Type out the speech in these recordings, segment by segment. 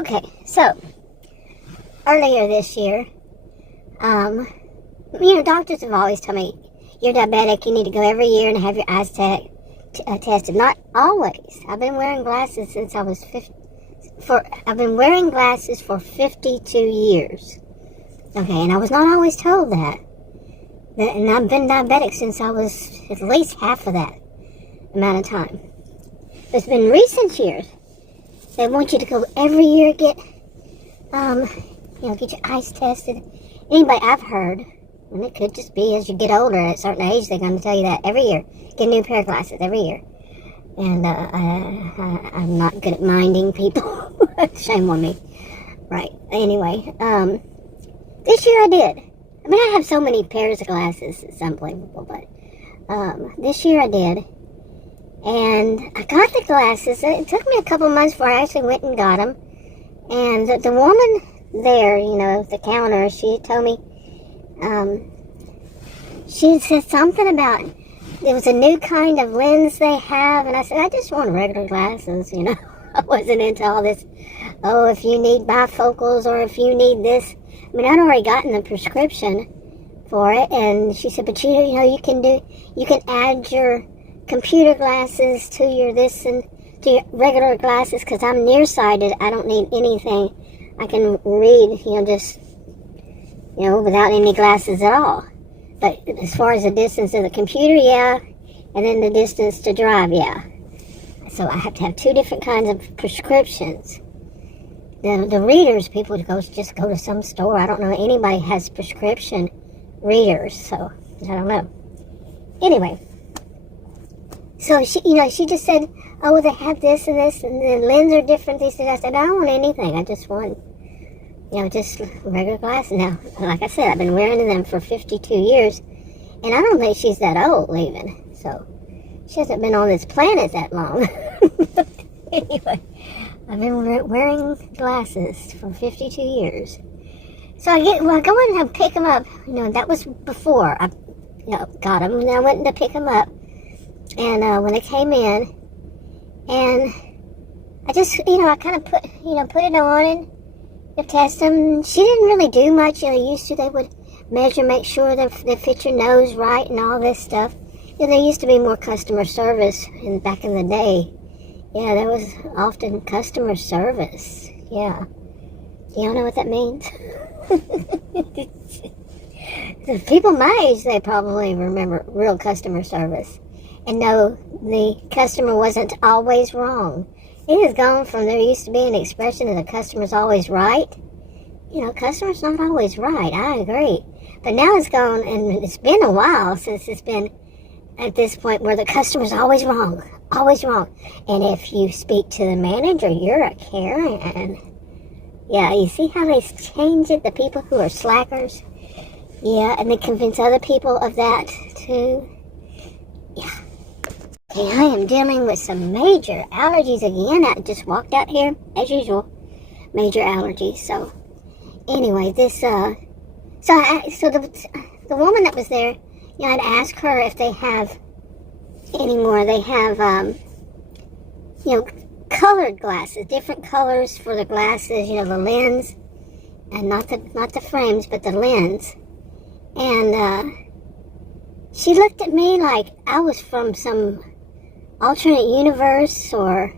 Okay, so earlier this year, doctors have always told me you're diabetic. You need to go every year and have your eyes tested. Not always. I've been wearing glasses since I was 50. I've been wearing glasses for 52 years. Okay, and I was not always told that. And I've been diabetic since I was at least half of that amount of time. It's been recent years. They want you to go every year get your eyes tested. Anybody I've heard, and it could just be as you get older at a certain age, they're going to tell you that every year. Get a new pair of glasses every year. And I'm not good at minding people. Shame on me. Right. Anyway, this year I did. I mean, I have so many pairs of glasses. It's unbelievable. But this year I did. And I got the glasses. It took me a couple months before I actually went and got them. And the woman there, the counter, she told me, she said something about there was a new kind of lens they have. And I said, I just want regular glasses, I wasn't into all this, if you need bifocals or if you need this. I mean, I'd already gotten the prescription for it. And she said, but you can add your computer glasses to your this and to your regular glasses, because I'm nearsighted. I don't need anything. I can read, without any glasses at all. But as far as the distance of the computer, yeah, and then the distance to drive, yeah. So I have to have two different kinds of prescriptions. The readers, people just go to some store. I don't know anybody has prescription readers, so I don't know. Anyway. So she just said, oh, they have this and this, and the lenses are different. I said, I don't want anything. I just want, just regular glasses. Now, like I said, I've been wearing them for 52 years, and I don't think she's that old even. So she hasn't been on this planet that long. Anyway, I've been wearing glasses for 52 years. So I go in and pick them up. That was before I got them, and I went to pick them up. And when they came in, and I just, I kind of put it on and test them. She didn't really do much. Used to, they would measure, make sure they fit your nose right and all this stuff. There used to be more customer service back in the day. Yeah, there was often customer service. Yeah. Y'all know what that means? The people my age, they probably remember real customer service. And no, the customer wasn't always wrong. It has gone from there used to be an expression that the customer's always right. Customer's not always right. I agree. But now it's gone, and it's been a while since it's been at this point where the customer's always wrong. Always wrong. And if you speak to the manager, you're a Karen. Yeah, you see how they change it? The people who are slackers. Yeah, and they convince other people of that too. Yeah. Okay, I am dealing with some major allergies again. I just walked out here, as usual, major allergies. So, anyway, the woman that was there, I'd ask her if they have any more. They have, colored glasses, different colors for the glasses. The lens, and not the frames, but the lens. And she looked at me like I was from some alternate universe, or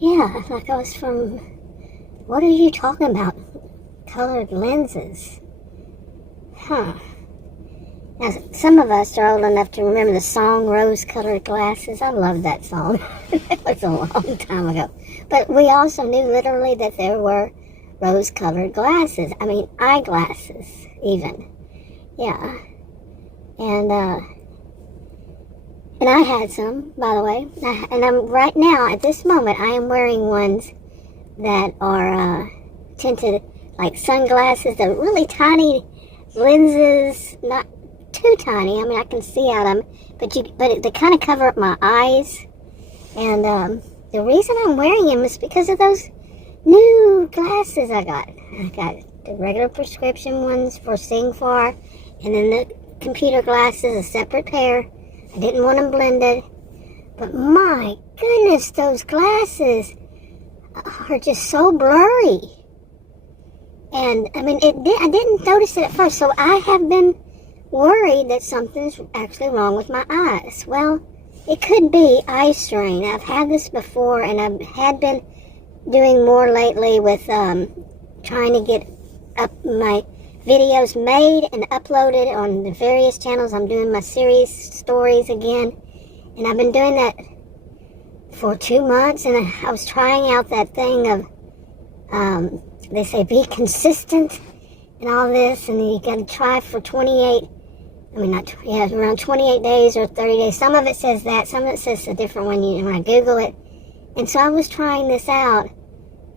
like I was from, what are you talking about? Colored lenses. Huh. Now, some of us are old enough to remember the song Rose-Colored Glasses. I love that song. That was a long time ago. But we also knew literally that there were rose-colored glasses. I mean, eyeglasses, even. Yeah. And I had some, by the way. And I'm right now, at this moment, I am wearing ones that are tinted like sunglasses. They're really tiny lenses, not too tiny. I mean, I can see out of them, but they kind of cover up my eyes. And the reason I'm wearing them is because of those new glasses I got. I got the regular prescription ones for seeing far, and then the computer glasses, a separate pair. I didn't want them blended. But my goodness, those glasses. are just so blurry. And, I mean, I didn't notice it at first, so I have been worried that something's actually wrong with my eyes. Well, it could be eye strain. I've had this before, and I had been doing more lately with trying to get up my videos made and uploaded on the various channels. I'm doing my series stories again, and I've been doing that for 2 months, and I was trying out that thing of they say be consistent and all this, and you got to try for 28, I mean not, yeah, around 28 days or 30 days. Some of it says that, some of it says a different one when I Google it. And so I was trying this out,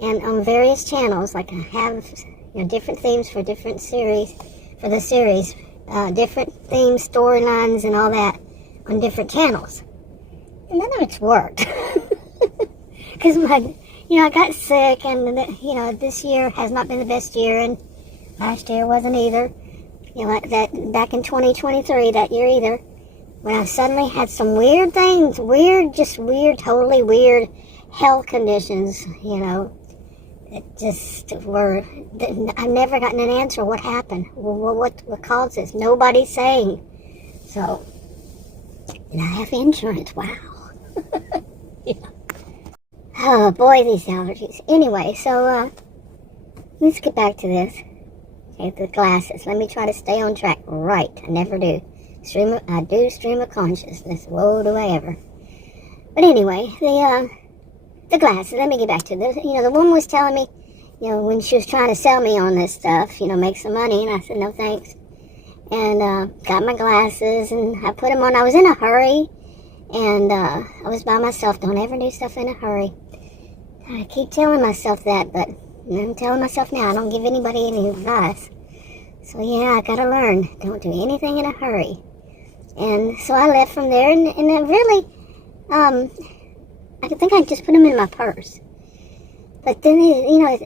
and on various channels, like I have, you know, different themes for different series, for the series, different themes, storylines, and all that on different channels. And none of it's worked. Because I got sick, and this year has not been the best year, and last year wasn't either. Like that back in 2023, that year either, when I suddenly had some weird things, totally weird health conditions, it just were, I've never gotten an answer. What happened? What caused this? Nobody's saying. So, and I have insurance. Wow. Yeah. Oh boy, these allergies. Anyway, so let's get back to this. Okay, the glasses. Let me try to stay on track. Right, I never do. I do stream of consciousness. Whoa, do I ever? But anyway, the glasses. Let me get back to this. The woman was telling me, when she was trying to sell me on this stuff, make some money, and I said no thanks. And got my glasses, and I put them on. I was in a hurry, and I was by myself. Don't ever do stuff in a hurry. I keep telling myself that, but I'm telling myself now, I don't give anybody any advice. So yeah, I gotta learn. Don't do anything in a hurry. And so I left from there, and I really, I think I just put them in my purse. But then, I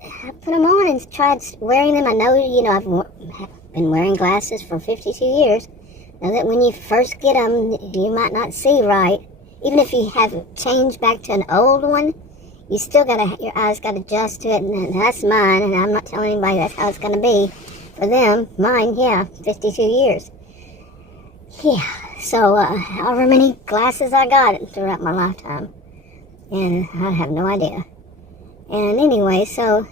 put them on and tried wearing them. I know, I've been wearing glasses for 52 years. Know that when you first get them, you might not see right. Even if you have changed back to an old one, you still your eyes gotta adjust to it, and that's mine, and I'm not telling anybody that's how it's gonna be for them. Mine, yeah, 52 years. Yeah, so however many glasses I got throughout my lifetime, and I have no idea. And anyway, so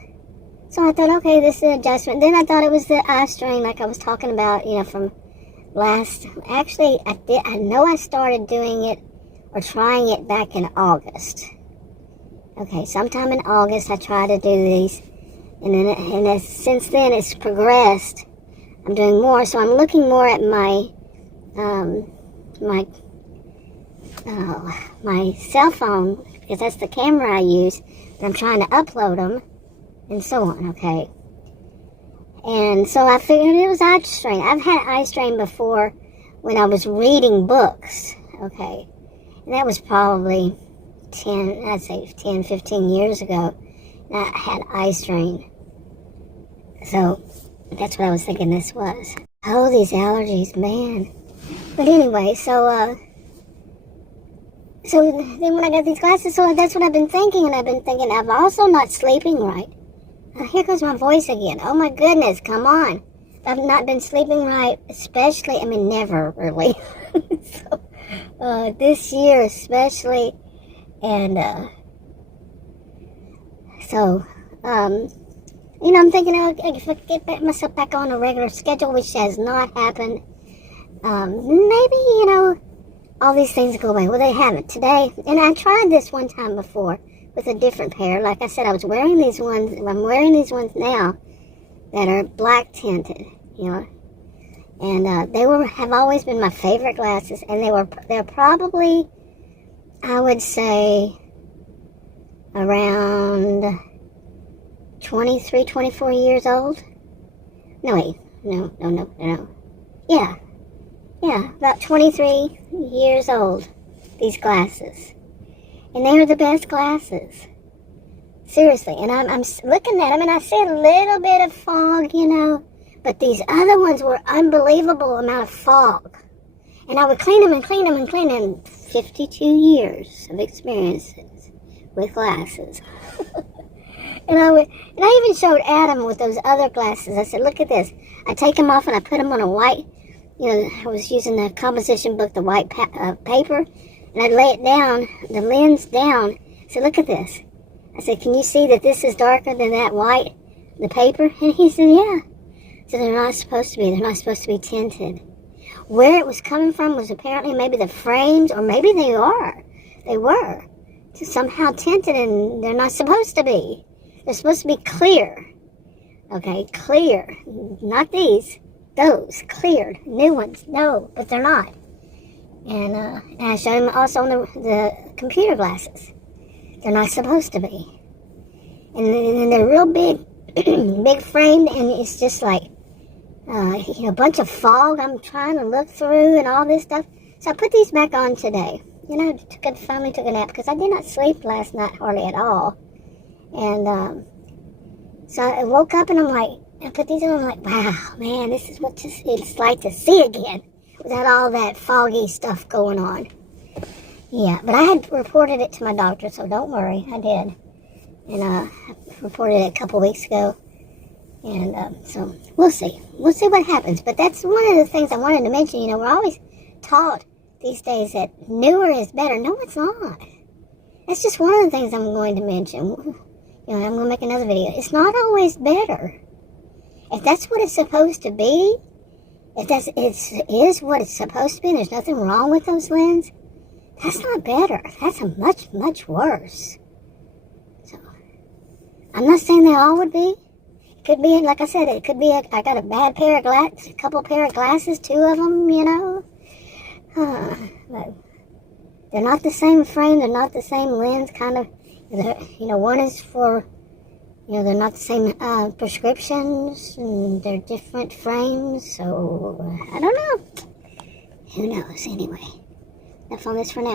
I thought, okay, this is an adjustment. Then I thought it was the eye strain, like I was talking about, from last. Actually, I know I started doing it or trying it back in August. Okay, sometime in August I tried to do these, and since then it's progressed. I'm doing more, so I'm looking more at my my cell phone, because that's the camera I use, but I'm trying to upload them, and so on, okay? And so I figured it was eye strain. I've had eye strain before when I was reading books, okay? And that was probably 10, 15 years ago. And I had eye strain. So that's what I was thinking this was. Oh, these allergies, man. But anyway, so then when I got these glasses, so that's what I've been thinking, and I've been thinking I'm also not sleeping right. Here goes my voice again. Oh my goodness, come on. I've not been sleeping right, especially, never really. So, this year especially, and I'm thinking, if I get myself back on a regular schedule, which has not happened, maybe, all these things go away. Well, they haven't today. And I tried this one time before with a different pair. Like I said, I was wearing these ones. I'm wearing these ones now that are black tinted, And they have always been my favorite glasses. And they're probably, I would say, around 23, 24 years old. No, wait. No. Yeah, about 23 years old, these glasses. And they are the best glasses. Seriously. And I'm looking at them, and I see a little bit of fog, But these other ones were unbelievable amount of fog. And I would clean them and clean them and clean them. 52 years of experiences with glasses. And I even showed Adam with those other glasses. I said, look at this. I take them off and I put them on a white, I was using the composition book, the white paper, and I'd lay it down, the lens down. I said, look at this. I said, can you see that this is darker than that white, the paper? And he said, yeah. So they're not supposed to be. They're not supposed to be tinted. Where it was coming from was apparently maybe the frames, or maybe they were somehow tinted, and they're not supposed to be. They're supposed to be clear. Okay, clear. Not these. Those. Cleared. New ones. No, but they're not. And I showed him also on the computer glasses. They're not supposed to be. And they're real big, big framed, and it's just like, a bunch of fog I'm trying to look through and all this stuff. So I put these back on today. Finally took a nap because I did not sleep last night hardly at all. And so I woke up and I put these on, I'm like, wow, man, this is what it's like to see again without all that foggy stuff going on. Yeah, but I had reported it to my doctor, so don't worry, I did. And I reported it a couple weeks ago. And so we'll see. We'll see what happens. But that's one of the things I wanted to mention. We're always taught these days that newer is better. No, it's not. That's just one of the things I'm going to mention. I'm going to make another video. It's not always better. If that's what it's supposed to be, if it is what it's supposed to be, and there's nothing wrong with those lenses, that's not better. That's a much, much worse. So, I'm not saying they all would be. It could be, like I said, it could be I got a bad pair of glasses, a couple pair of glasses, 2 of them, but they're not the same frame, they're not the same lens, kind of, one is for, they're not the same prescriptions, and they're different frames, so, I don't know. Who knows, anyway. Enough on this for now.